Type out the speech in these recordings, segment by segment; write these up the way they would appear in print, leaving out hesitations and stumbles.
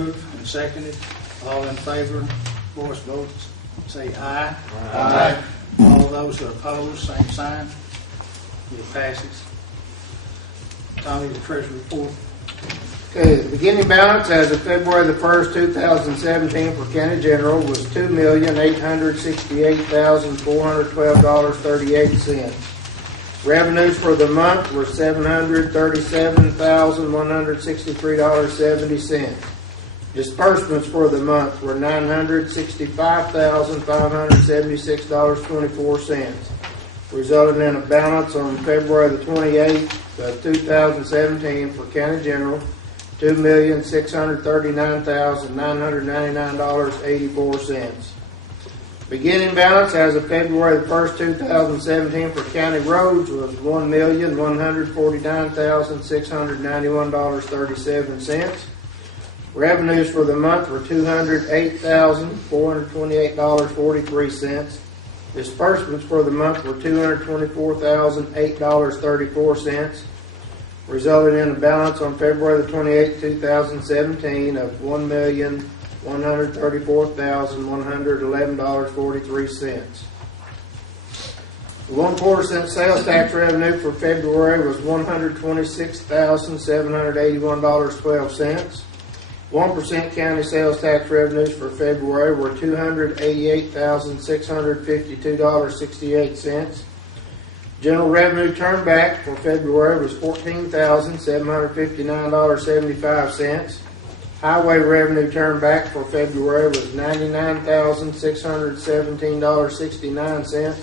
approved and seconded. All in favor, voice vote, say aye. Aye. All those that are opposed, same sign. It passes. Tommy, the treasury report. Okay, the beginning balance as of February the 1st, 2017 for County General was $2,868,412.38. Revenues for the month were $737,163.70. Disbursements for the month were $965,576.24, resulting in a balance on February the 28th of 2017 for County General $2,639,999.84. Beginning balance as of February the 1st, 2017 for county roads was $1,149,691.37. Revenues for the month were $208,428.43. Disbursements for the month were $224,008.34, resulting in a balance on February the 28th, 2017 of $1,134,111.43. The 1/4 cent sales tax revenue for February was $126,781.12. 1% county sales tax revenues for February were $288,652.68. General revenue turned back for February was $14,759.75. Highway revenue turned back for February was $99,617.69.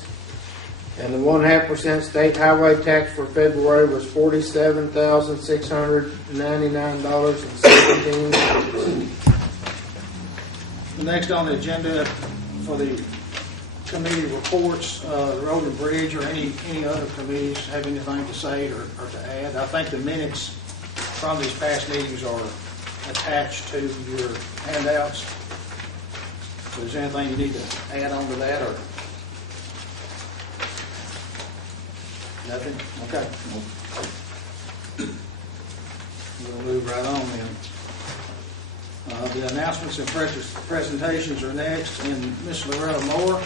And the 1/2% state highway tax for February was $47,699.17. The next on the agenda for the committee reports, Road and Bridge or any other committees have anything to say or to add. I think the minutes from these past meetings are attached to your handouts. If there's anything you need to add on to that or nothing? Okay. We'll move right on then. The announcements and presentations are next, and Ms. Loretta Moore.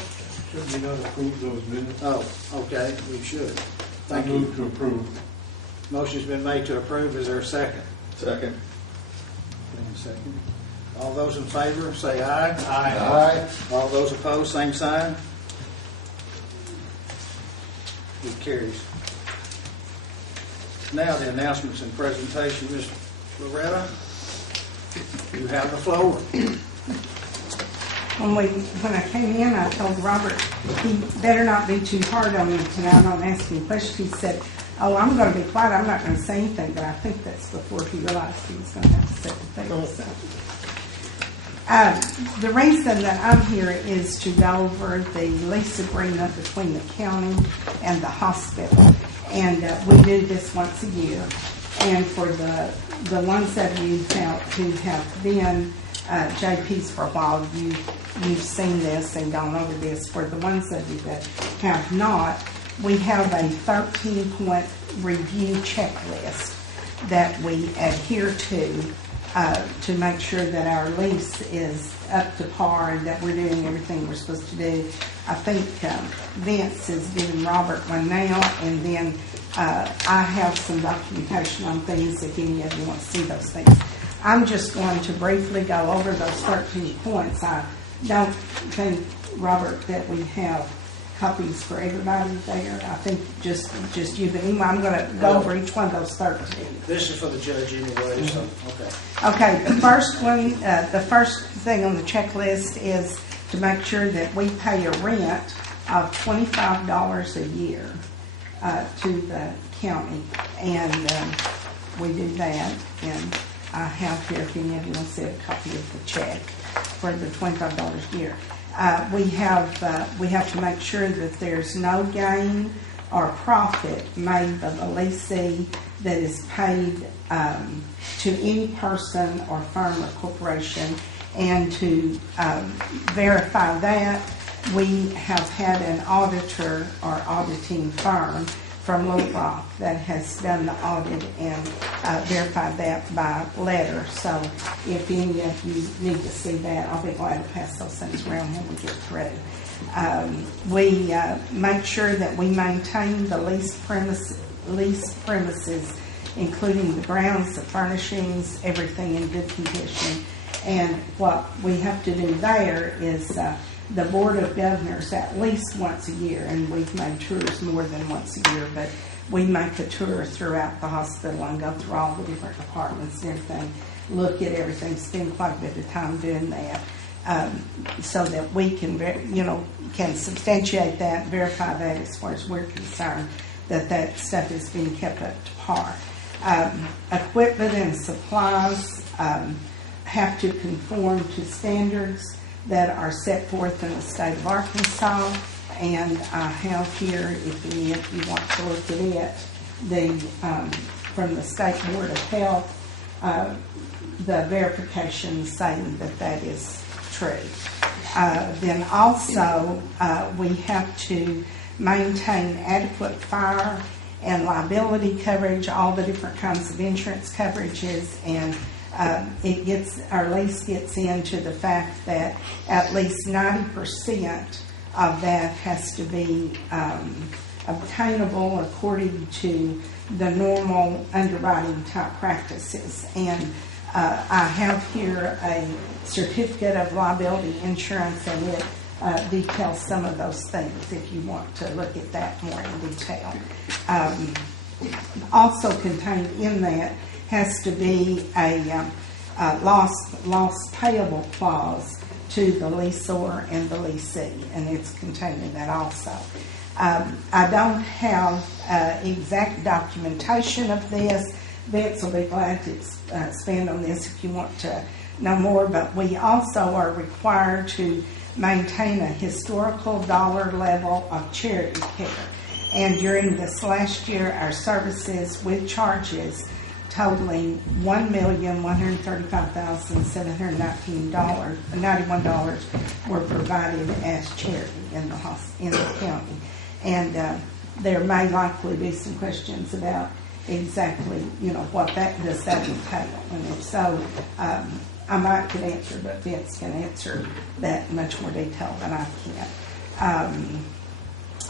Should we not approve those minutes? Oh, okay, we should. Thank you. Move to approve. Motion's been made to approve. Is there a second? Second. Second. All those in favor, say aye. Aye. Aye. All those opposed, same sign. It carries. Now the announcements and presentation. Ms. Loretta, you have the floor. When I came in, I told Robert he better not be too hard on me tonight. I'm asking questions. He said, "Oh, I'm going to be quiet. I'm not going to say anything." But I think that's before he realized he was going to have to say the thing. So, the reason that I'm here is to go over the lease agreement between the county and the hospital. And we do this once a year. And for the ones that you have who have been JPs for a while, you've seen this and gone over this. For the ones that you have not, we have a 13-point review checklist that we adhere to make sure that our lease is up to par and that we're doing everything we're supposed to do. I think Vince is giving Robert one now, and then I have some documentation on things if any of you want to see those things. I'm just going to briefly go over those 13 points. I don't think, Robert, that we have copies for everybody there. I think just you, but anyway, I'm going to go over each one of those 13. This is for the judge anyway, so okay. Okay, the first one, the first thing on the checklist is to make sure that we pay a rent of $25 a year to the county, and we do that. And I have here, if any of you want to see a copy of the check for the $25 a year. We have to make sure that there's no gain or profit made by the leasee that is paid to any person or firm or corporation. And to verify that, we have had an auditor or auditing firm from Little Rock that has done the audit and verified that by letter. So if any of you need to see that, I'll be glad to pass those things around when we get through. We make sure that we maintain the leased premises, including the grounds, the furnishings, everything in good condition. And what we have to do there is the Board of Governors at least once a year, and we've made tours more than once a year, but we make a tour throughout the hospital and go through all the different departments and everything, look at everything, spend quite a bit of time doing that, so that we can, can substantiate that, verify that as far as we're concerned, that stuff is being kept up to par. Equipment and supplies have to conform to standards that are set forth in the state of Arkansas, and I have here, if any of you want to look at it, from the State Board of Health, the verification saying that is true. Then also, we have to maintain adequate fire and liability coverage, all the different kinds of insurance coverages, and our lease gets into the fact that at least 90% of that has to be obtainable according to the normal underwriting type practices. And I have here a certificate of liability insurance, and it details some of those things if you want to look at that more in detail. Also contained in that has to be a loss payable clause to the leaseor and the leasee, and it's contained in that also. I don't have exact documentation of this. Vince will be glad to expand on this if you want to know more, but we also are required to maintain a historical dollar level of charity care. And during this last year, our services with charges totaling $1,135,791 were provided as charity in the county. And there may likely be some questions about exactly, what that entail. And if so, I might could answer, but Vince can answer that in much more detail than I can.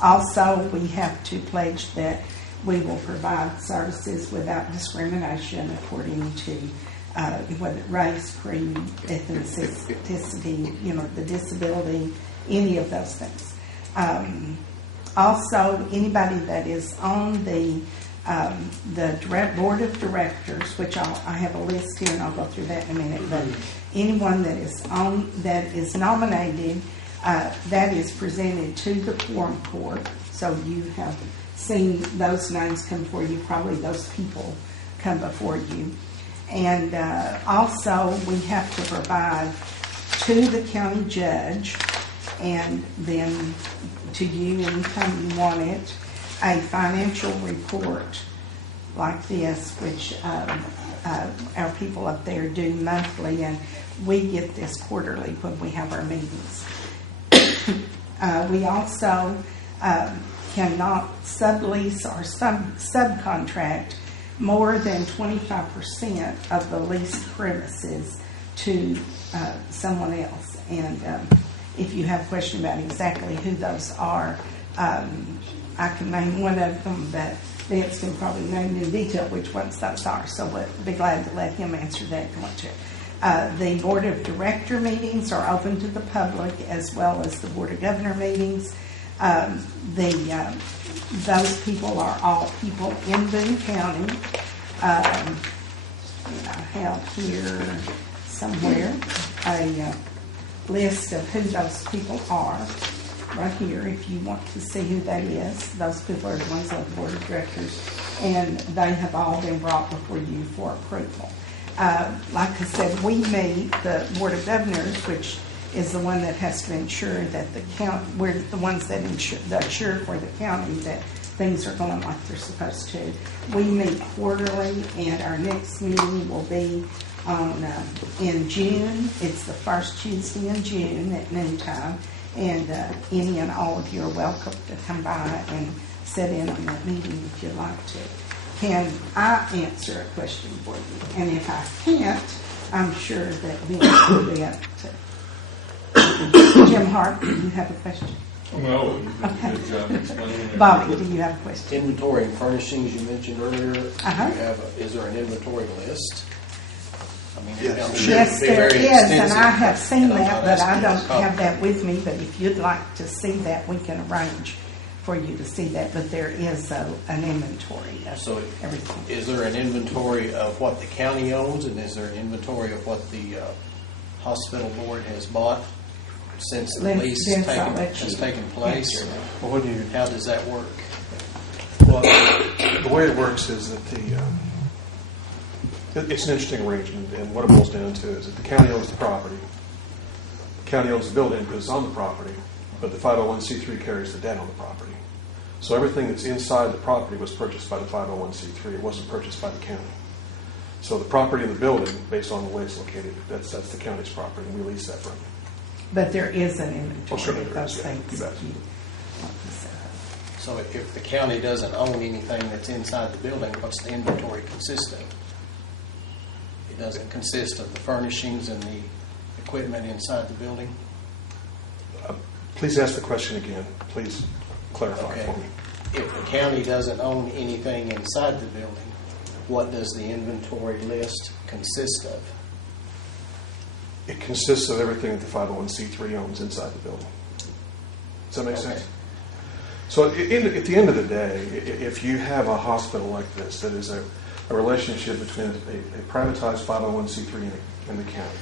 Also, we have to pledge that we will provide services without discrimination according to whether race, creed, ethnicity, the disability, any of those things. Also, anybody that is on the board of directors, which I have a list here and I'll go through that in a minute, but anyone that is nominated, that is presented to the Quorum Court. So you have seen those names come before you, probably those people come before you. And also we have to provide to the county judge, and then to you anytime you want it, a financial report like this, which our people up there do monthly, and we get this quarterly when we have our meetings. We also cannot sublease or subcontract more than 25% of the leased premises to someone else. And if you have a question about exactly who those are, I can name one of them, but Vince can probably name in detail which ones those are. So we'll be glad to let him answer that if you want to. The Board of Director meetings are open to the public, as well as the Board of Governor meetings. Those people are all people in Boone County. I have here somewhere a list of who those people are. Right here, if you want to see who that is. Those people are the ones on the Board of Directors, and they have all been brought before you for approval. Like I said, we meet the Board of Governors, which is the one that has to ensure that the county, we're the ones that assure for the county that things are going like they're supposed to. We meet quarterly, and our next meeting will be in June. It's the first Tuesday in June at noontime. And any and all of you are welcome to come by and sit in on that meeting if you'd like to. Can I answer a question for you? And if I can't, I'm sure that Bill will be able to. Jim Hart, do you have a question? No, you did a good job explaining it. Bobby, do you have a question? Inventory and furnishings you mentioned earlier. Uh-huh. Do you have is there an inventory list? I mean, Yes. I'm sure Yes, it'd be there very is, and extensive, I have seen and I'm that, not but I asking don't this copy. have that with me. But if you'd like to see that, we can arrange for you to see that. But there is an inventory of So everything. is there an inventory of what the county owns, and is there an inventory of what the hospital board has bought since the Vince, lease Vince, I'll let has you taken place? answer Well, what do you, How does that work? well, the way it works is that it's an interesting arrangement, and what it boils down to is that the county owns the property. The county owns the building because it's on the property, but the 501c3 carries the debt on the property. So everything that's inside the property was purchased by the 501c3. It wasn't purchased by the county. So the property in the building, based on the way it's located, that's the county's property, and we lease that from them. But there is an inventory certainly of there those is, yeah. things You bet. that you want to set up. So if the county doesn't own anything that's inside the building, what's the inventory consist of? It doesn't consist of the furnishings and the equipment inside the building? Please ask the question again. Please clarify Okay. for me. If the county doesn't own anything inside the building, what does the inventory list consist of? It consists of everything that the 501c3 owns inside the building. Does that make Okay. sense? So at the end of the day, if you have a hospital like this that is a relationship between a privatized 501c3 and the county,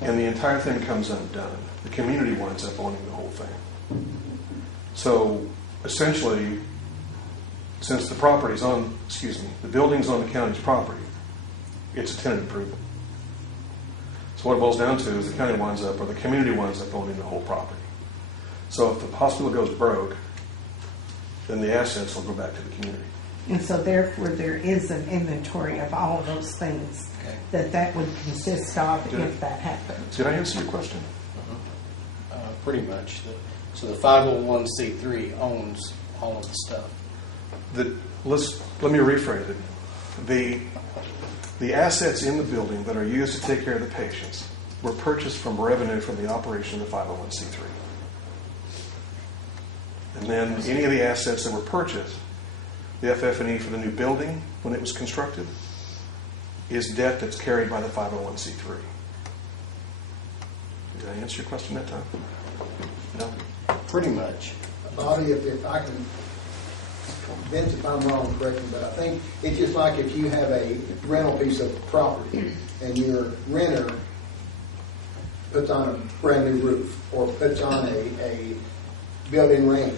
and the entire thing comes undone, the community winds up owning the whole thing. So essentially, since the the building's on the county's property, it's a tenant improvement. So what it boils down to is the county winds up, or the community winds up owning the whole property. So if the hospital goes broke, then the assets will go back to the community. And so therefore, there is an inventory of all those things Okay. that would consist of Did if that happened. Did I answer your question? Pretty much. So the 501c3 owns all of the stuff. Let me rephrase it. The assets in the building that are used to take care of the patients were purchased from revenue from the operation of the 501c3. And then any of the assets that were purchased, the FF&E for the new building when it was constructed, is debt that's carried by the 501c3. Did I answer your question that time? No? Pretty much. Bobby, if I can, Vince, if I'm wrong, correct me, but I think it's just like if you have a rental piece of property and your renter puts on a brand new roof or puts on a built-in range.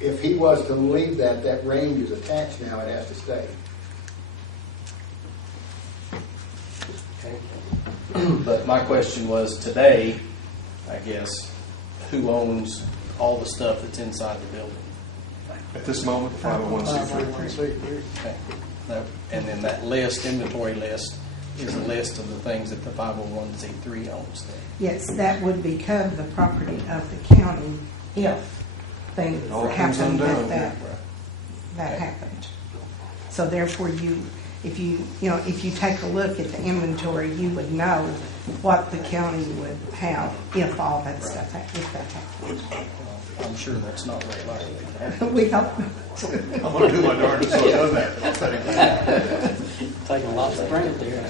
If he was to leave that range is attached now, it has to stay. Okay. But my question was today, I guess, who owns all the stuff that's inside the building? At this moment, the 501c3. Okay. And then that list, inventory list, is a list of the things that the 501c3 owns then. Yes, that would become the property of the county if things It all comes happened undone. that happened. So therefore, if you take a look at the inventory, you would know what the county would have if all that stuff if that happened. I'm sure that's not very likely to happen. We hope. I'm going to do my darndest so it does that. Taking lots of credit there.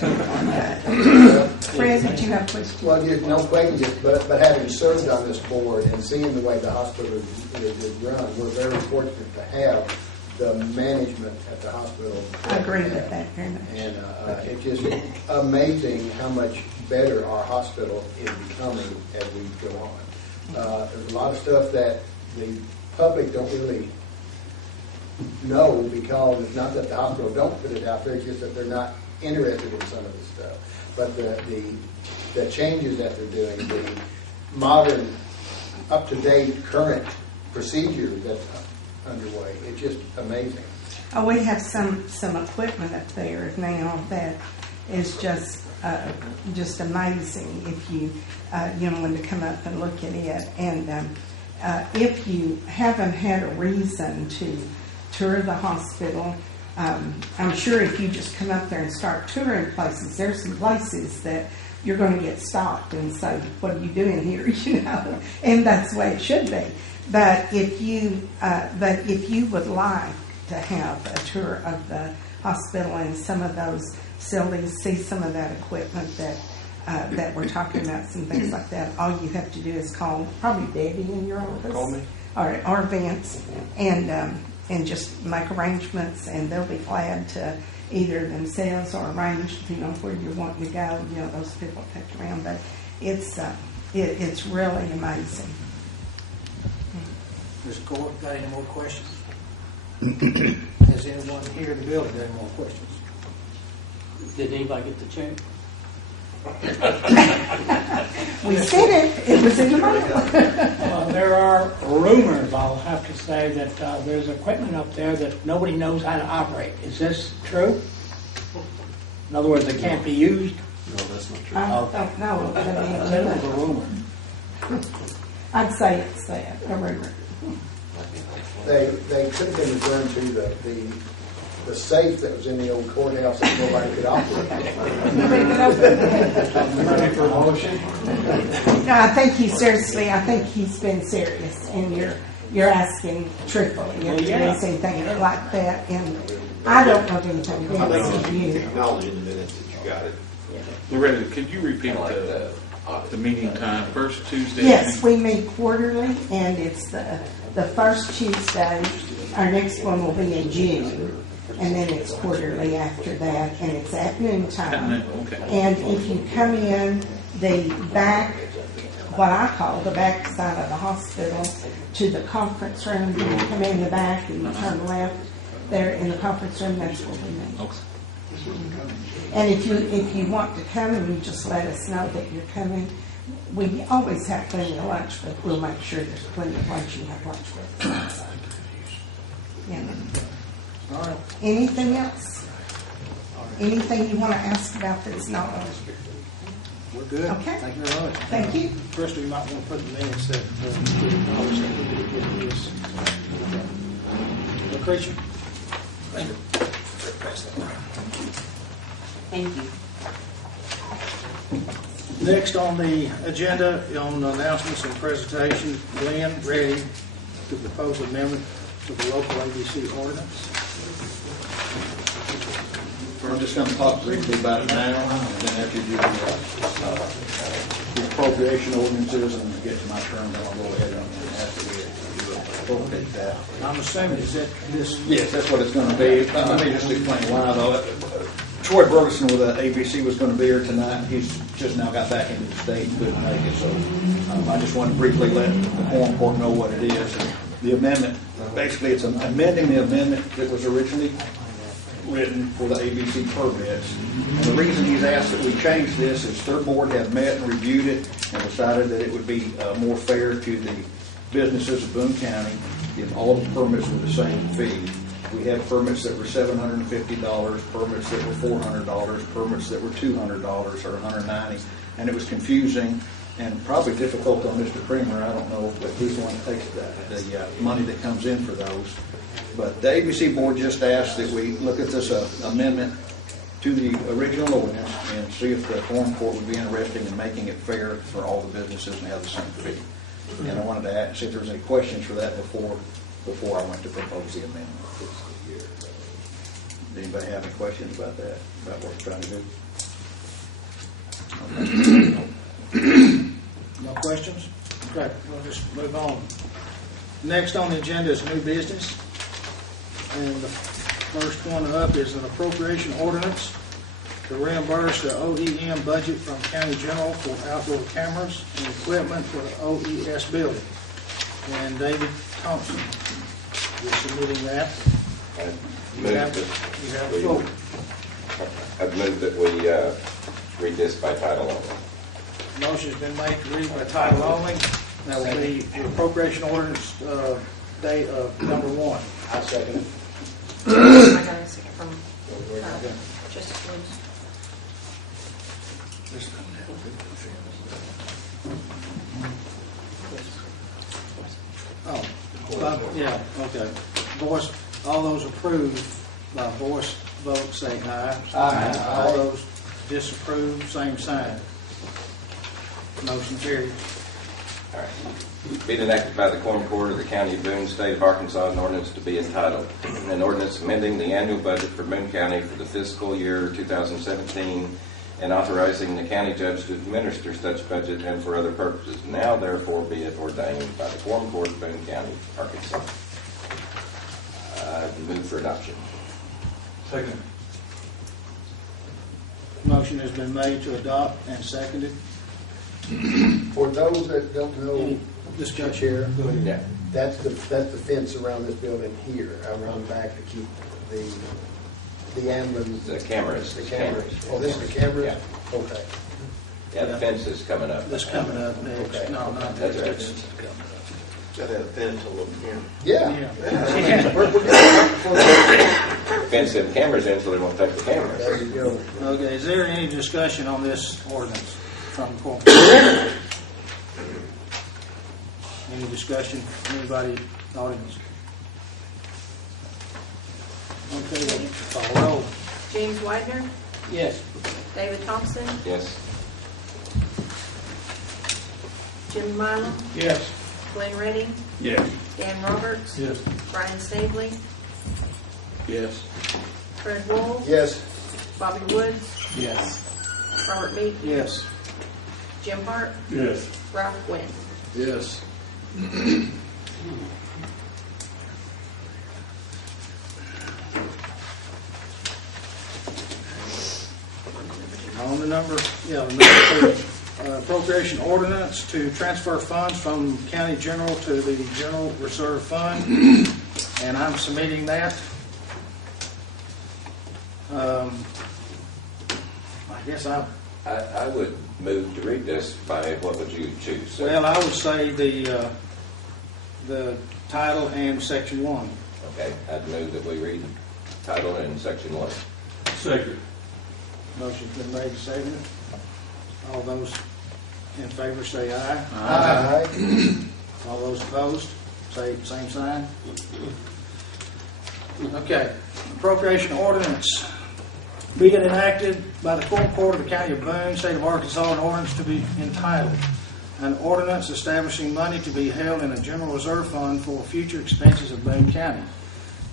Fred, did you have a question? Well, just no questions, but having served on this board and seeing the way the hospital is run, we're very fortunate to have the management at the hospital. I agree with that very much. And it's just amazing how much better our hospital is becoming as we go on. There's a lot of stuff that the public don't really know because it's not that the hospital don't put it out there, it's just that they're not interested in some of the stuff. But the changes that they're doing, the modern, up-to-date, current procedures that's underway, it's just amazing. Oh, we have some equipment up there now that is just amazing if you want to come up and look at it. And if you haven't had a reason to tour the hospital, I'm sure if you just come up there and start touring places, there's some places that you're going to get stopped and say, what are you doing here? You know, and that's the way it should be. But if you would like to have a tour of the hospital and some of those facilities, see some of that equipment that we're talking about, some things like that, all you have to do is call probably Debbie in your office. Call me. Or Vince, and just make arrangements, and they'll be glad to either themselves or arrange, where you want to go. Those people take you around, but it's really amazing. Mr. Court, got any more questions? Has anyone here in the building got any more questions? Did anybody get the check? We said it was in the mail. Well, there are rumors, I'll have to say, that there's equipment up there that nobody knows how to operate. Is this true? In other words, it can't be used? No, that's not true. I don't know. I said it was a rumor. I'd say it's that, a rumor. They could have been referring to the safe that was in the old courthouse that nobody could operate. Ready for a motion? No, I think he's been serious, and you're asking truthfully if there's anything like that, and I don't know of anything I think else you you. can acknowledge in the minutes that you got it. Loretta, could you repeat the meeting time? First Tuesday? Yes, we meet quarterly, and it's the first Tuesday. Our next one will be in June, and then it's quarterly after that, and it's at noon time. Okay. And if you come in the back, what I call the back side of the hospital, to the conference room, you come in the back and you turn left there in the conference room, that's where we meet. Okay. And if you want to come and you just let us know that you're coming, we always have plenty of lunch, but we'll make sure there's plenty of lunch you have lunch with us. Yeah. All right. Anything else? Anything you want to ask about that's not on? We're good. Okay. Thank you very much. Thank you. Crystal, you might want to put in the minutes that we acknowledge that we did get this. Lucretia? Thank you. Thank you. Next on the agenda, on announcements and presentation, Glenn ready to propose amendment to the local ABC ordinance. I'm just going to talk briefly about it now, and then after you do the appropriation ordinances and get to my turn, then I'll go ahead and ask you to appropriate that. I'm assuming is that this. Yes, that's what it's going to be. Let me just explain why, though. Troy Bergeson with ABC was going to be here tonight. He's just now got back into the state and couldn't make it, so I just want to briefly let the Quorum Court know what it is. The amendment, basically, it's amending the amendment that was originally written for the ABC permits. And the reason he's asked that we change this is their board had met and reviewed it and decided that it would be more fair to the businesses of Boone County if all the permits were the same fee. We had permits that were $750, permits that were $400, permits that were $200 or $190, and it was confusing and probably difficult on Mr. Creamer. I don't know if he's the one that takes the money that comes in for those. But the ABC board just asked that we look at this amendment to the original ordinance and see if the Quorum Court would be interested in making it fair for all the businesses and have the same fee. And I wanted to ask if there was any questions for that before I went to propose the amendment. Does anybody have any questions about that, about what we're trying to do? No questions? Okay, we'll just move on. Next on the agenda is new business. And the first one up is an appropriation ordinance to reimburse the OEM budget from County General for outdoor cameras and equipment for the OES building. And David Thompson is submitting that. You have the floor. I've moved that we read this by title only. Motion's been made to read by title only. That will be the appropriation ordinance date of number 1. I second it. I got a second from Justice Woods. Yeah, okay. Voice, all those approved by voice vote say aye. Aye. All those disapprove, same sign. Motion carried. All right. Be enacted by the Quorum Court of the County of Boone, State of Arkansas, an ordinance to be entitled, an ordinance amending the annual budget for Boone County for the fiscal year 2017 and authorizing the county judge to administer such budget and for other purposes. Now therefore be it ordained by the Quorum Court of Boone County, Arkansas. Move for adoption. Second. Motion has been made to adopt and seconded. For those that don't know, Any Mr. discussion? Chair, Yeah. that's the fence around this building here, around the back to keep the ambulance. The cameras. The cameras. Oh, this is the cameras? Yeah. Okay. Yeah, the fence is coming up. That's coming up next. Okay. No, not That's next. right. It's- Got that fence a little here. Yeah. Yeah. We're getting Fence them cameras in so they won't take the cameras. there you go. Okay, is there any discussion on this ordinance from the Quorum? Any discussion, anybody, audience? Okay, call roll. James Widener, Yes. David Thompson, Yes. Jim Mylum, Yes. Glenn Redding, Yes. Dan Roberts, Yes. Brian Stabley, Yes. Fred Wool, Yes. Bobby Woods, Yes. Robert Meek, Yes. Jim Hart, Yes. Ralph Quinn. Yes. On the number, yeah, the number two, appropriation ordinance to transfer funds from county general to the general reserve fund, and I'm submitting that. I guess I would move to read this by, what would you choose? well, I would say the title and section 1. Okay, I'd move that we read title and section 1. Second. Motion's been made, seconded. All those in favor say aye. Aye. All those opposed, say same sign. Okay, appropriation ordinance. Be it enacted by the Quorum Court of the County of Boone, State of Arkansas, an ordinance to be entitled, an ordinance establishing money to be held in a general reserve fund for future expenses of Boone County.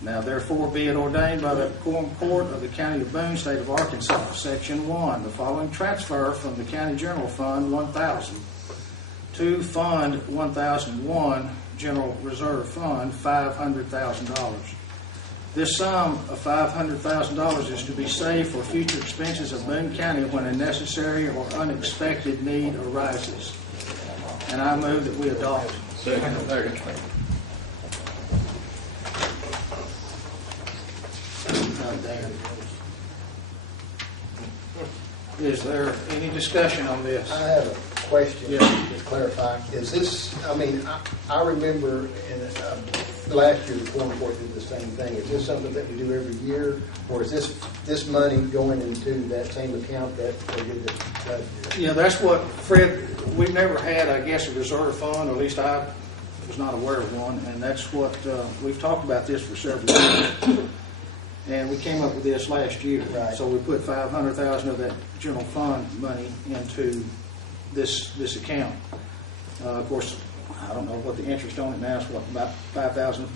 Now therefore be it ordained by the Quorum Court of the County of Boone, State of Arkansas, Section 1, the following transfer from the County General Fund 1,000 to Fund 1001, General Reserve Fund, $500,000. This sum of $500,000 is to be saved for future expenses of Boone County when a necessary or unexpected need arises. And I move that we adopt. Second. Dan. Is there any discussion on this? I have a question, Yeah. to clarify. Is this, I remember last year the Quorum Court did the same thing. Is this something that we do every year? Or is this money going into that same account that they did last year? Yeah, that's what Fred, we've never had, I guess, a reserve fund, or at least I was not aware of one, and that's what, we've talked about this for several years. And we came up with this last year. Right. So we put $500,000 of that general fund money into this account. Of course, I don't know what the interest on it now is, what, about 5,000,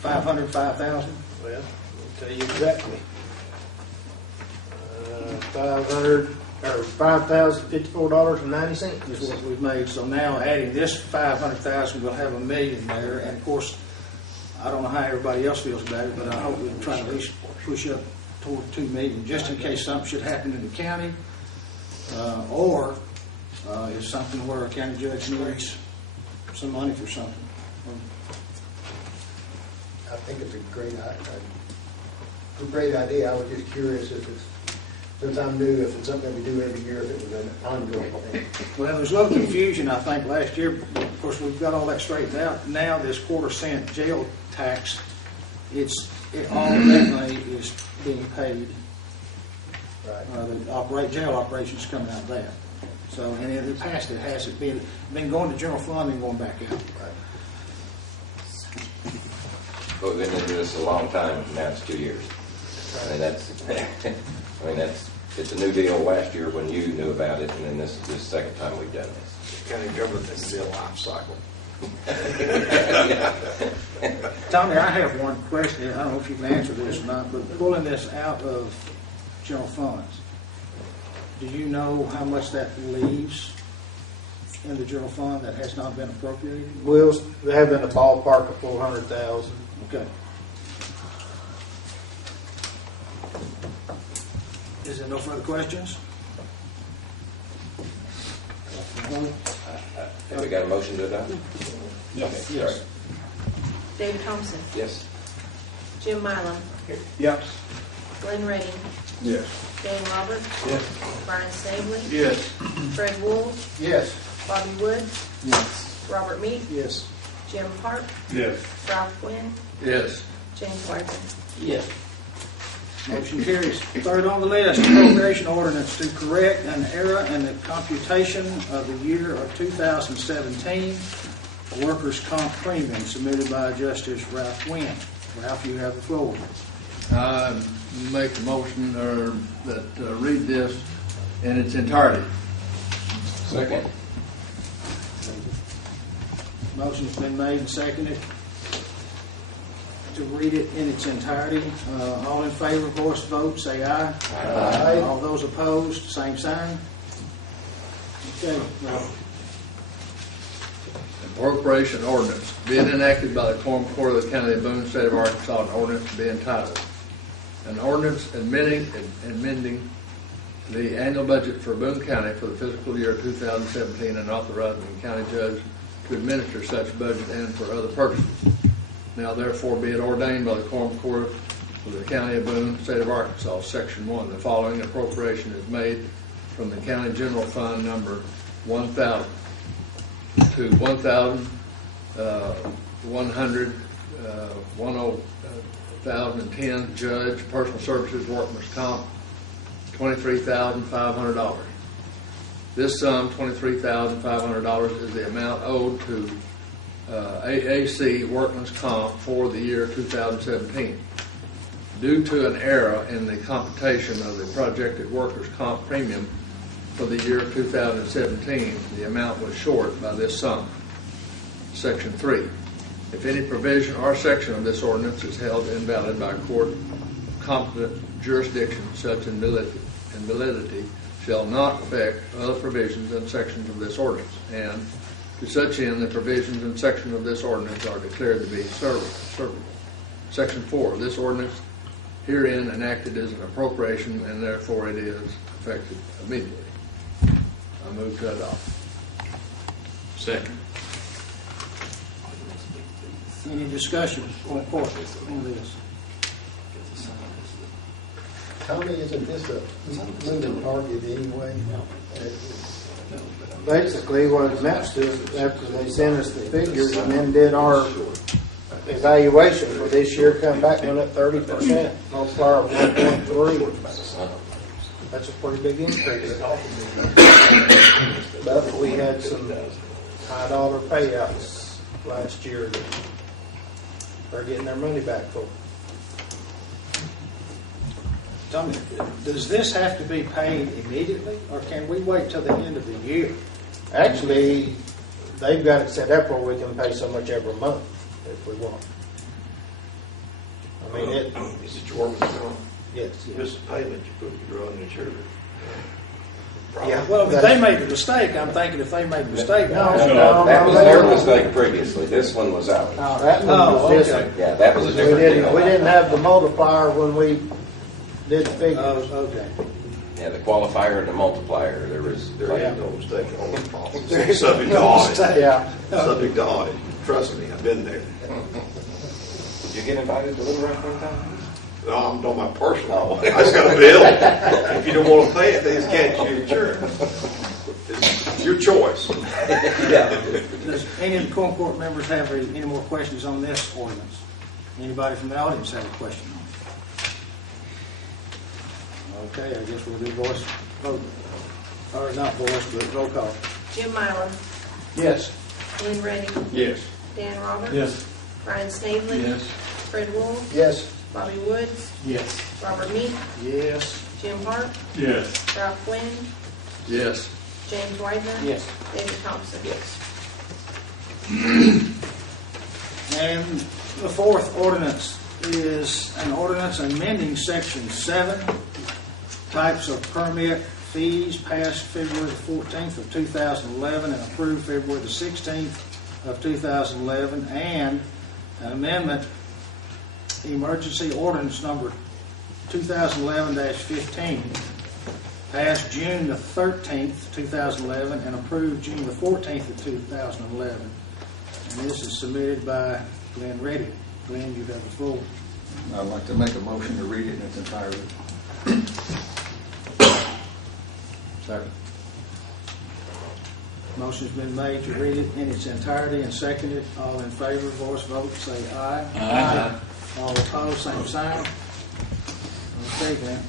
500, 5,000? Well, I'll tell you exactly. 500 or $5,054.90. Is what we've made. So now adding this 500,000, we'll have $1 million there. And of course, I don't know how everybody else feels about it, but I hope we can try to at least push up toward $2 million, just in case something should happen in the county, or if something where a county judge needs some money for something. I think it's a great idea. I was just curious if it's, since I'm new, if it's something we do every year, if it was an ongoing thing. Well, there's a little confusion, I think, last year. Of course, we've got all that straightened out. Now, this quarter-cent jail tax, all of that money is being paid. Right. The jail operations coming out of that. So, and in the past, it hasn't been going to general fund and going back out. Right. But we've been into this a long time, now it's 2 years. I mean, it's a new deal last year when you knew about it, and then this is the second time we've done this. County government, this is a life cycle. Tommy, I have one question. I don't know if you can answer this or not, but pulling this out of general funds, do you know how much that leaves in the general fund that has not been appropriated? We'll have in the ballpark of 400,000. Okay. Is there no further questions? Have we got a motion to adopt? Yes. Okay, sorry. David Thompson. Yes. Jim Mylum. Yes. Glenn Redding. Yes. Dan Roberts. Yes. Brian Snavely. Yes. Fred Wool. Yes. Bobby Wood. Yes. Robert Meek. Yes. Jim Park. Yes. Ralph Quinn. Yes. James Wagner. Yes. Motion carries. Third on the list, appropriation ordinance to correct an error in the computation of the year of 2017 workers' comp premium submitted by Justice Ralph Quinn. Ralph, you have the floor. I make a motion that read this in its entirety. Second. Motion's been made and seconded to read it in its entirety. All in favor, voice vote, say aye. Aye. All those opposed, same sign. Okay, Appropriation ordinance being enacted by the Quorum Court of the County of Boone, State of Arkansas, an ordinance to be entitled, an ordinance amending the annual budget for Boone County for the fiscal year 2017 and authorizing the county judge to administer such budget and for other purposes. Now therefore be it ordained by the Quorum Court of the County of Boone, State of Arkansas, Section 1, the following appropriation is made from the County General Fund number 1,000 to 1,110 judge, personal services, workman's comp, $23,500. This sum, $23,500, is the amount owed to AAC Workman's Comp for the year 2017. Due to an error in the computation of the projected workers' comp premium for the year 2017, the amount was short by this sum. Section 3. If any provision or section of this ordinance is held invalid by a court of competent jurisdiction, such invalidity shall not affect other provisions and sections of this ordinance, and to such end, the provisions and sections of this ordinance are declared to be servable. Section 4. This ordinance herein enacted as an appropriation, and therefore it is effective immediately. I move to adopt. Second. any discussion on this? Tommy, isn't this a moving target anyway? Basically, what it amounts to is after they sent us the figures and then did our evaluation for this year, come back and went up 30%, multiplier of 1.3. That's a pretty big increase. But we had some high dollar payouts last year that they're getting their money back for. Tell me, does this have to be paid immediately, or can we wait till the end of the year? Actually, they've got it set up where we can pay so much every month if we want. I mean, Is it your workman's? yes. This payment you put your own insurance. Yeah. Well, if they made a mistake, I'm thinking if they made a mistake. No, That was their mistake previously. This one was ours. That one was okay. different. Yeah, that was a We different deal. didn't have the multiplier when we did the figures. Oh, okay. Yeah, the qualifier and the multiplier. There is. There ain't no mistake on the policy. Subject to audit. Yeah. Subject to audit. Trust me, I've been there. Did you get invited to Little Rock one time? No, I'm talking about personal. I just got a bill. If you don't want to pay it, they just cancel your insurance. It's your choice. Does any of the Quorum members have any more questions on this ordinance? Anybody from the audience have a question? Okay, I guess we'll do voice vote. Or not voice, but roll call. Jim Mylum, Yes. Glenn Redding, Yes. Dan Roberts. Yes. Brian Snavely. Yes. Fred Wool, Yes. Bobby Woods, Yes. Robert Meek, Yes. Jim Hart, Yes. Ralph Quinn, Yes. James Whitener. Yes. David Thompson. Yes. And the fourth ordinance is an ordinance amending section 7, types of permit fees, passed February the 14th of 2011 and approved February the 16th of 2011, and an amendment, emergency ordinance number 2011-15, passed June the 13th, 2011, and approved June the 14th of 2011. And this is submitted by Glenn Reddy. Glenn, you have the floor. I'd like to make a motion to read it in its entirety. Second. Motion's been made to read it in its entirety and seconded. All in favor, voice vote, say aye. Aye. All opposed, same sign. Okay, Glenn.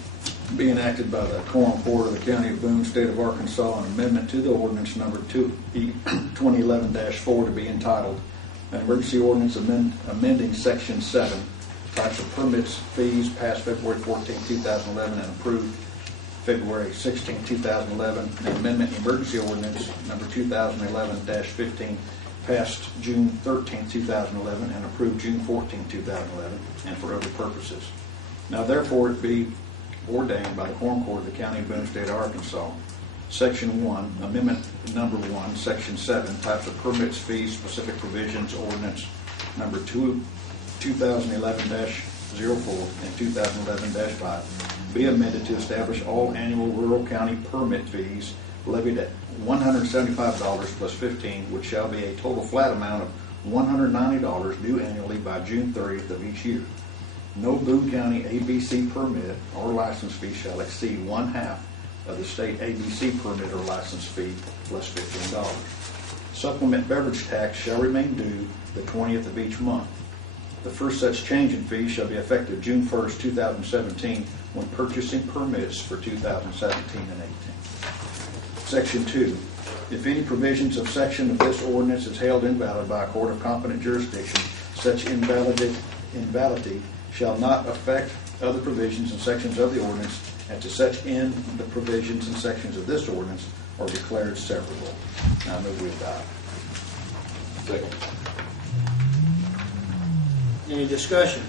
Be enacted by the Quorum Court of the County of Boone, State of Arkansas, an amendment to the ordinance number 2011-4 to be entitled, an emergency ordinance amending section 7, types of permits, fees, passed February 14, 2011, and approved February 16, 2011, an amendment emergency ordinance number 2011-15, passed June 13, 2011, and approved June 14, 2011, and for other purposes. Now therefore it be ordained by the Quorum Court of the County of Boone, State of Arkansas, Section 1, Amendment Number 1, Section 7, types of permits, fees, specific provisions, ordinance number 2011-04 and 2011-5, be amended to establish all annual rural county permit fees levied at $175 plus 15, which shall be a total flat amount of $190 due annually by June 30th of each year. No Boone County ABC permit or license fee shall exceed 1/2 of the state ABC permit or license fee plus $15. Supplement beverage tax shall remain due the 20th of each month. The first such change in fee shall be effective June 1st, 2017, when purchasing permits for 2017 and 18. Section 2. If any provisions of section of this ordinance is held invalid by a court of competent jurisdiction, such invalidity shall not affect other provisions and sections of the ordinance, and to such end the provisions and sections of this ordinance are declared severable. Now move we adopt. Second. Any discussion?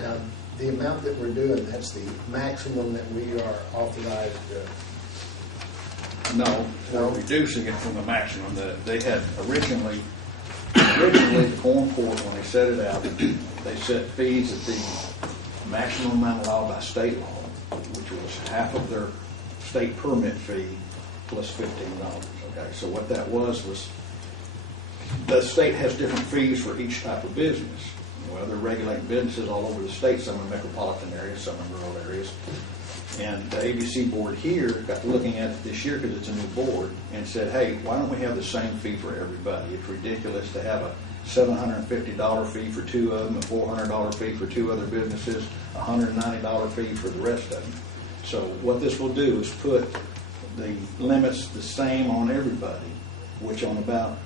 Now, the amount that we're doing, that's the maximum that we are authorized to. No, we're reducing it from the maximum that they had originally, the Quorum Court, when they set it out, they set fees at the maximum amount allowed by state law, which was half of their state permit fee plus $15. Okay, so what that was the state has different fees for each type of business. Well, they're regulating businesses all over the state, some in metropolitan areas, some in rural areas. And the ABC board here got to looking at it this year because it's a new board and said, hey, why don't we have the same fee for everybody? It's ridiculous to have a $750 fee for two of them, a $400 fee for two other businesses, a $190 fee for the rest of them. So what this will do is put the limits the same on everybody, which on about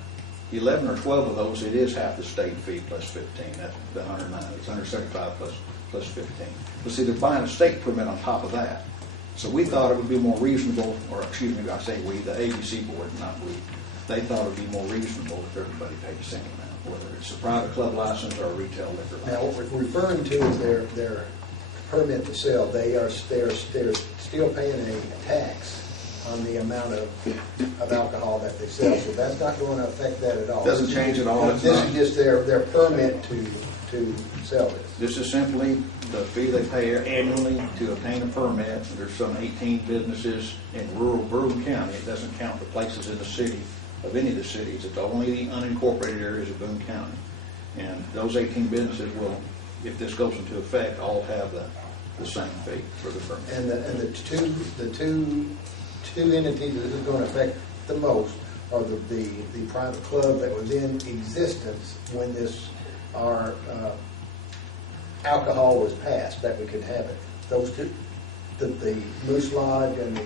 11 or 12 of those, it is half the state fee plus 15. That's the 190. It's 175 plus 15. But see, they're buying a state permit on top of that. So we thought it would be more reasonable, or excuse me, I say we, the ABC board, not we. They thought it would be more reasonable if everybody paid the same amount, whether it's a private club license or a retail liquor license. Now, what we're referring to is their permit to sell. They're still paying a tax on the amount of alcohol that they sell. So that's not going to affect that at all. Doesn't change at all. This is just their permit to sell it. This is simply the fee they pay annually to obtain a permit. There's some 18 businesses in rural Boone County. It doesn't count the places in the city of any of the cities. It's only the unincorporated areas of Boone County. And those 18 businesses will, if this goes into effect, all have the same fee for the permit. And the two entities that this is going to affect the most are the private club that was in existence when our alcohol was passed, that we could have it. Those two, the Moose Lodge and the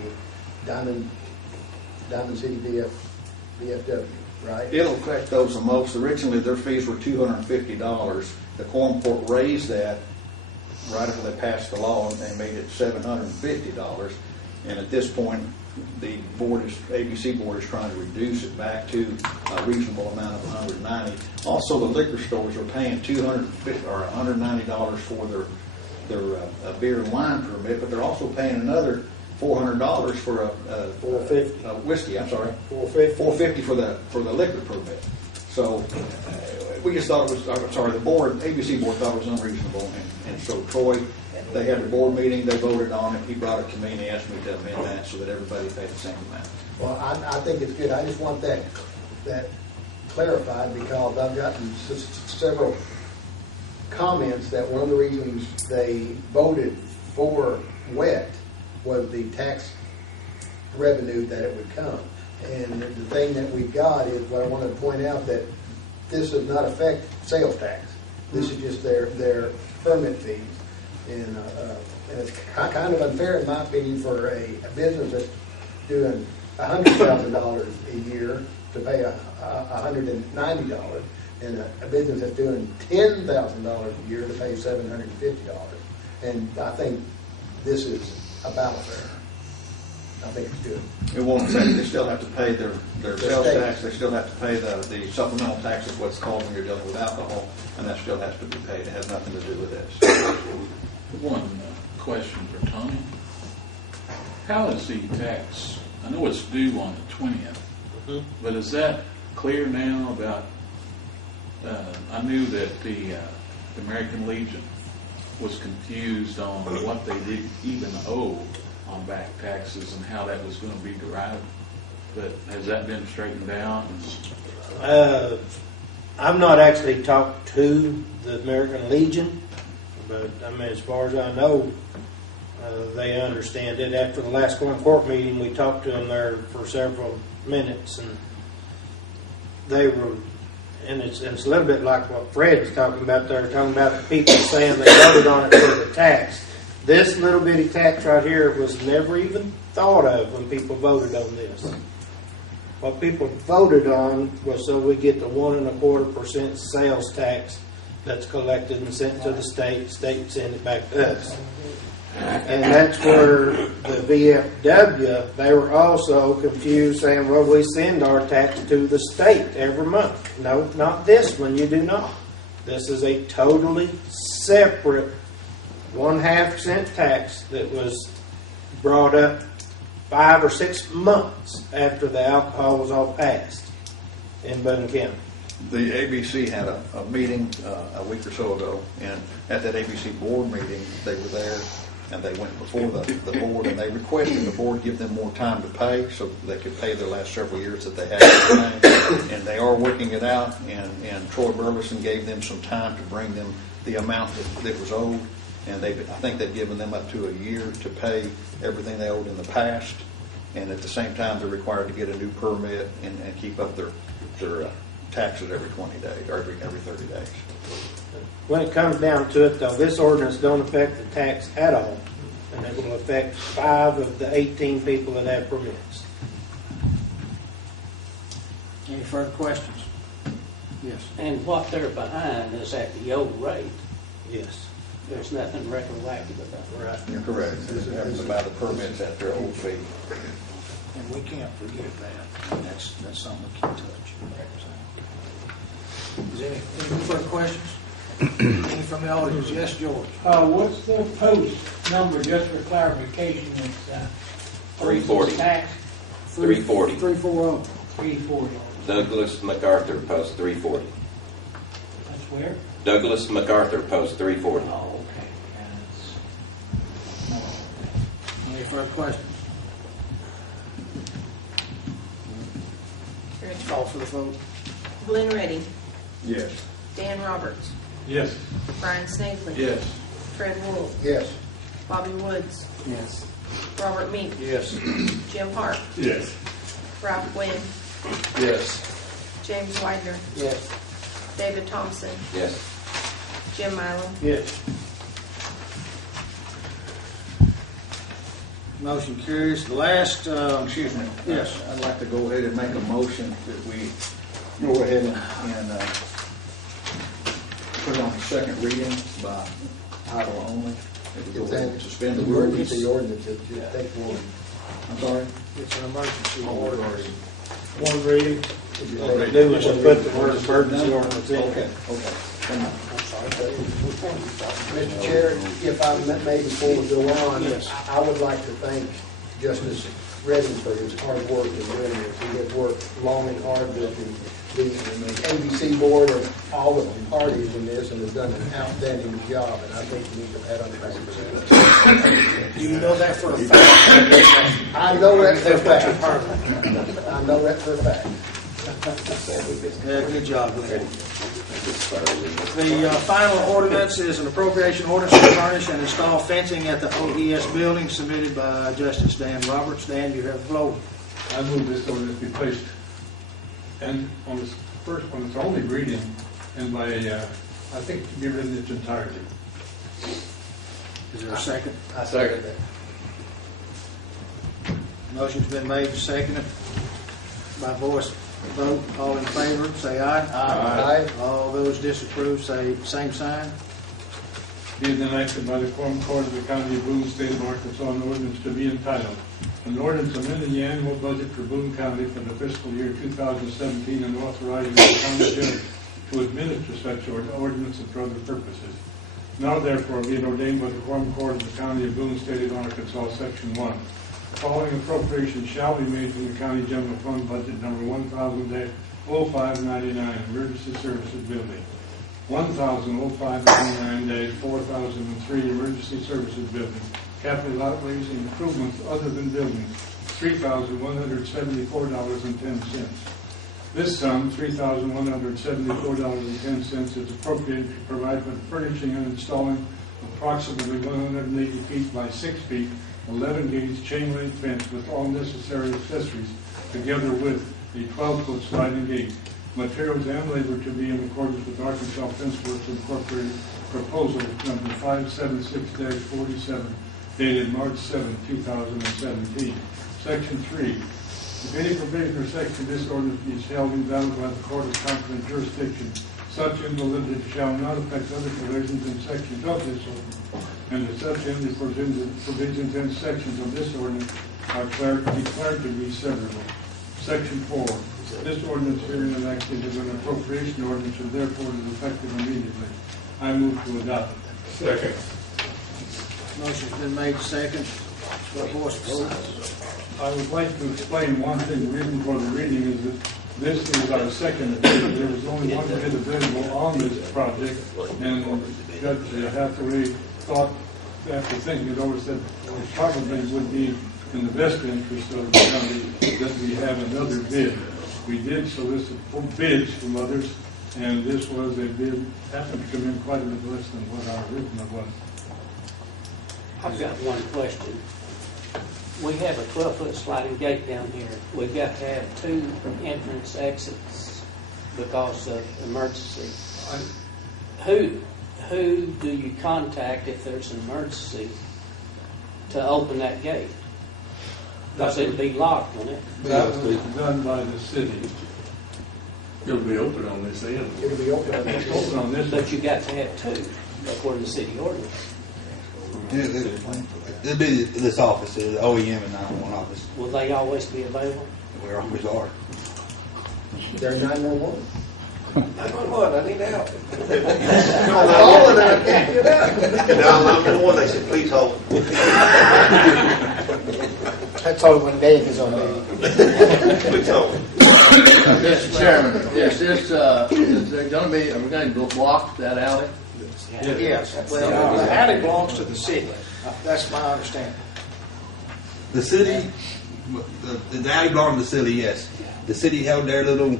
Diamond City VFW. right? It'll affect those the most. Originally, their fees were $250. The Quorum Court raised that right after they passed the law, and they made it $750. And at this point, the ABC board is trying to reduce it back to a reasonable amount of $190. Also, the liquor stores are paying $250 or $190 for their beer and wine permit, but they're also paying another $400 for a $450. Whiskey. I'm sorry, $450 $450 for the liquor permit. So we just thought it was. I'm sorry, the ABC board thought it was unreasonable, and so Troy, they had a board meeting, they voted on it. He brought it to me and he asked me to amend that so that everybody paid the same amount. Well, I think it's good. I just want that clarified because I've gotten several comments that one of the reasons they voted for wet was the tax revenue that it would come. And the thing that we've got is what I want to point out, that this does not affect sales tax. This is just their permit fees. And it's kind of unfair, in my opinion, for a business that's doing $100,000 a year to pay $190, and a business that's doing $10,000 a year to pay $750. And I think this is about fair. I think it's good. It won't say they still have to pay their sales tax. They still have to pay the supplemental tax, is what's called when you're dealing with alcohol, and that still has to be paid. It has nothing to do with this. One question for Tony. How is the tax, I know it's due on the 20th, but is that clear now about, I knew that the American Legion was confused on what they even owe on back taxes and how that was going to be derived, but has that been straightened out? I've not actually talked to the American Legion, but I mean, as far as I know, they understand it. After the last Quorum Court meeting, we talked to them there for several minutes, and they were, and it's a little bit like what Fred's talking about there, talking about the people saying they voted on it for the tax. This little bitty tax right here was never even thought of when people voted on this. What people voted on was so we get the 1.25% sales tax that's collected and sent to the state send it back to us. And that's where the VFW, they were also confused, saying, well, we send our tax to the state every month. No, not this one, you do not. This is a totally separate 0.5% tax that was brought up 5 or 6 months after the alcohol was all passed in Boone County. The ABC had a meeting a week or so ago, and at that ABC board meeting, they were there, and they went before the board, and they requested the board give them more time to pay so that they could pay the last several years that they had to pay. And they are working it out, and Troy Burleson gave them some time to bring them the amount that was owed. And I think they've given them up to a year to pay everything they owed in the past. And at the same time, they're required to get a new permit and keep up their taxes every 20 days, or every 30 days. When it comes down to it, though, this ordinance don't affect the tax at all. And it will affect 5 of the 18 people that have permits. Any further questions? Yes. And what they're behind is at the old rate. Yes. There's nothing retroactive about it. Right. You're correct. This happens about the permits at their old fee. And we can't forget that. And that's something we can't touch. Is there any further questions? Any from the audience? Yes, George. What's the post number, just for clarification? It's 340. Tax 340. 340. 340. Douglas MacArthur, post 340. That's where? Douglas MacArthur, post 340. Oh, okay. Any further questions? Call for the vote. Glenn Reddy, Yes. Dan Roberts, Yes. Brian Snavely. Yes. Fred Wool, Yes. Bobby Woods, Yes. Robert Meek, Yes. Jim Hart, Yes. Ralph Wynn, Yes. James Widener, Yes. David Thompson, Yes. Jim Milo. Yes. Motion carries. The last, Excuse me. Yes. I'd like to go ahead and make a motion that we go ahead and put it on second reading by title only. If we go ahead and suspend the rules. Emergency ordinance, it just take one. I'm sorry? It's an emergency Oh, order. we're already- One reading. All they do is just put the word emergency ordinance in. Okay. Mr. Chair, if I may, before we go on, I would like to thank Justice Redding for his hard work in doing this. He has worked long and hard with the ABC board and all the parties in this and has done an outstanding job, and I think we need to pat on the back for that. Do you know that for a fact? I know that for a fact. I know that for a fact. Yeah, good job, Glenn. The final ordinance is an appropriation ordinance to furnish and install fencing at the OES building submitted by Justice Dan Roberts. Dan, you have the floor. I move this ordinance be placed and on this first one, it's only reading, and by, I think, to be read in its entirety. Is there a second? I second that. Motion's been made and seconded by voice vote. All in favor, say aye. Aye. All those disapprove, say same sign. Be it enacted by the Quorum Court of the County of Boone, State of Arkansas, an ordinance to be entitled, an ordinance amending the annual budget for Boone County for the fiscal year 2017 and authorizing the county judge to administer such ordinances for other purposes. Now therefore be it ordained by the Quorum Court of the County of Boone, State of Arkansas, Section 1. The following appropriations shall be made from the county general fund budget number 1000-0599, Emergency Services Building. 1000-0599-4003, Emergency Services Building. Capital outlays and improvements other than buildings, $3,174.10. This sum, $3,174.10, is appropriated to provide for the furnishing and installing approximately 180 feet by 6 feet, 11-gauge chain link fence with all necessary accessories, together with a 12-foot sliding gate. Materials and labor to be in accordance with Arkansas Fence Works Incorporated proposal number 576-47, dated March 7, 2017. Section 3. If any provision or section of this ordinance is held invalid by the court of competent jurisdiction, such invalidity shall not affect other provisions and sections of this ordinance, and the such provisions and sections of this ordinance are declared to be severable. Section 4. This ordinance herein enacted is an appropriation ordinance and therefore is effective immediately. I move to adopt it. Second. Motion's been made second. Voice vote. I would like to explain one thing. The reason for the reading is that this is our second bid. There was only one bid available on this project, and Judge Hathaway thought, after thinking it over, said it probably would be in the best interest of the county that we have another bid. We did solicit bids from others, and this was a bid, happened to come in quite a bit less than what our original was. I've got one question. We have a 12-foot sliding gate down here. We've got to have 2 entrance exits because of emergency. Who do you contact if there's an emergency to open that gate? Because it'd be locked, wouldn't it? That was done by the city. It'll be open on this end. It'll be open. It's open on this. But you got to have 2 according to city ordinance. It'll be this office, the OEM and 911 office. Will they always be available? We always are. They're 911. 911, I need help. I'm calling and I can't get out. Now, 911, they said, please hold. That's all when Dave is on duty. Please hold. Mr. Chairman, is there going to be, are we going to block that alley? Yes. Well, the alley belongs to the city. That's my understanding. The city, the alley belonged to the city, yes. The city held their little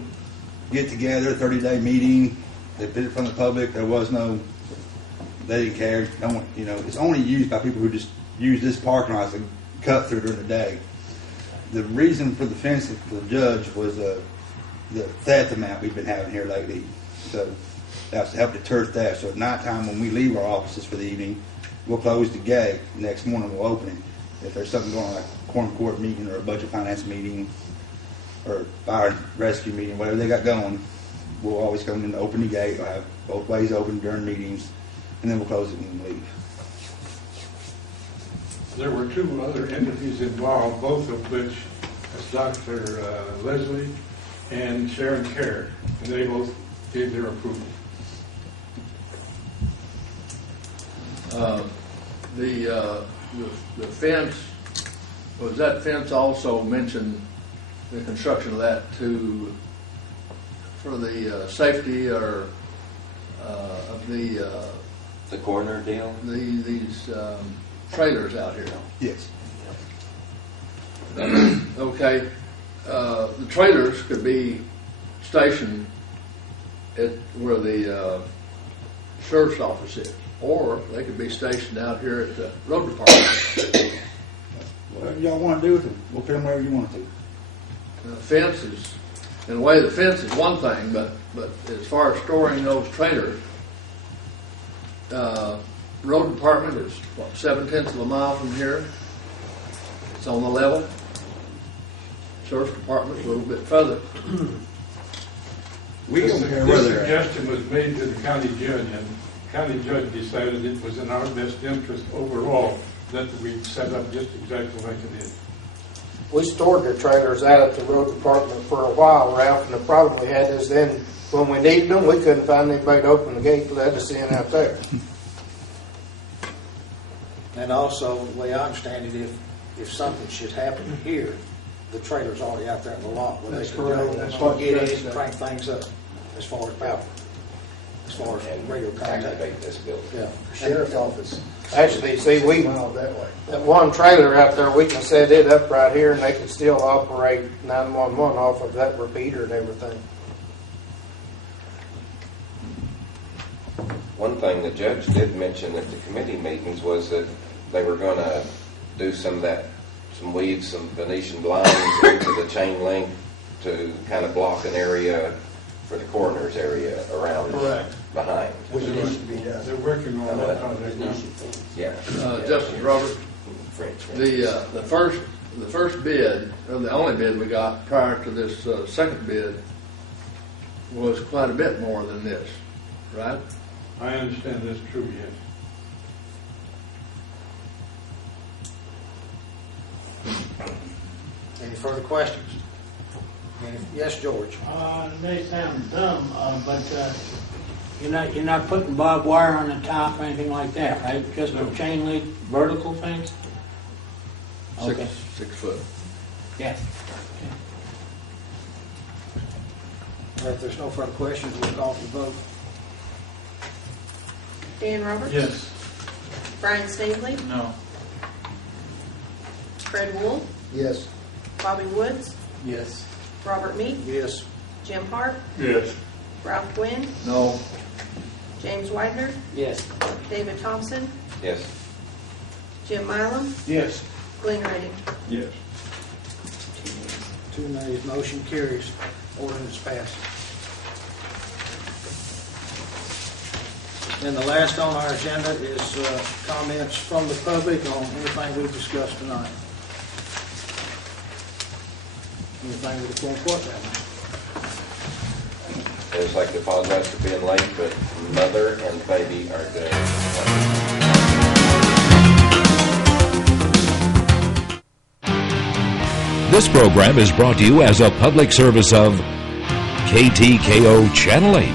get-together, 30-day meeting. They bid it from the public. There was no, they didn't care. It's only used by people who just use this parking lot as a cut through during the day. The reason for the fencing for the judge was the theft amount we've been having here lately. So that's to help deter theft. So at nighttime when we leave our offices for the evening, we'll close the gate. The next morning we'll open it. If there's something going on, like a quorum court meeting or a budget finance meeting or fire and rescue meeting, whatever they got going, we'll always come in and open the gate, we'll have both ways open during meetings, and then we'll close it and leave. There were two other entities involved, both of which is Dr. Leslie and Sharon Kerr, and they both gave their approval. The fence, was that fence also mentioned, the construction of that for the safety or of The corner deal? these trailers out here? Yes. Okay, the trailers could be stationed at where the sheriff's office is, or they could be stationed out here at the road department. Whatever y'all want to do with them, we'll put them wherever you want to. The fence is, in a way, the fence is one thing, but as far as storing those trailers, road department is, what, 7/10 of a mile from here? It's on the level. Sheriff's department's a little bit further. We don't care where This they're at. suggestion was made to the county judge, and the county judge decided it was in our best interest overall that we set up just exactly like it is. We stored the trailers out at the road department for a while, Ralph, and the problem we had is then, when we needed them, we couldn't find anybody to open the gate to let us in out there. And also, the way I understand it, if something should happen here, the trailer's already out there in the lot where they That's can correct. go That's and what get Fred in and said. crank things up as far as power, as far as radio contact. Activate this building. Yeah. Sheriff's office. Actually, see, Miles that way. that one trailer out there, we can set it up right here and they can still operate 911 off of that repeater and everything. One thing the judge did mention at the committee meetings was that they were going to do some of that, some weeds, some Venetian blinds into the chain link to kind of block an area for the coroner's area around behind. Which needs to be done. They're working on that project now. Yeah. Justice Robert, French. the first bid, or the only bid we got prior to this second bid, was quite a bit more than this, right? I understand that's true, yes. Any further questions? Yes, George? It may sound dumb, but you're not putting barbed wire on the top or anything like that, right? Just a chain link vertical fence? Okay. 6 foot. Yes. If there's no further questions, we'll call for the vote. Dan Roberts. Yes. Brian Stingley. No. Fred Wool. Yes. Bobby Woods. Yes. Robert Meek. Yes. Jim Hart. Yes. Ralph Gwynn. No. James Widener. Yes. David Thompson. Yes. Jim Milam. Yes. Glenn Redding. Yes. 2 nays, motion carries. Ordinance passed. And the last on our agenda is comments from the public on anything we've discussed tonight. Anything with the Quorum Court that I'd just like to apologize for being late, but mother and baby are good. This program is brought to you as a public service of KTKO Channel 8.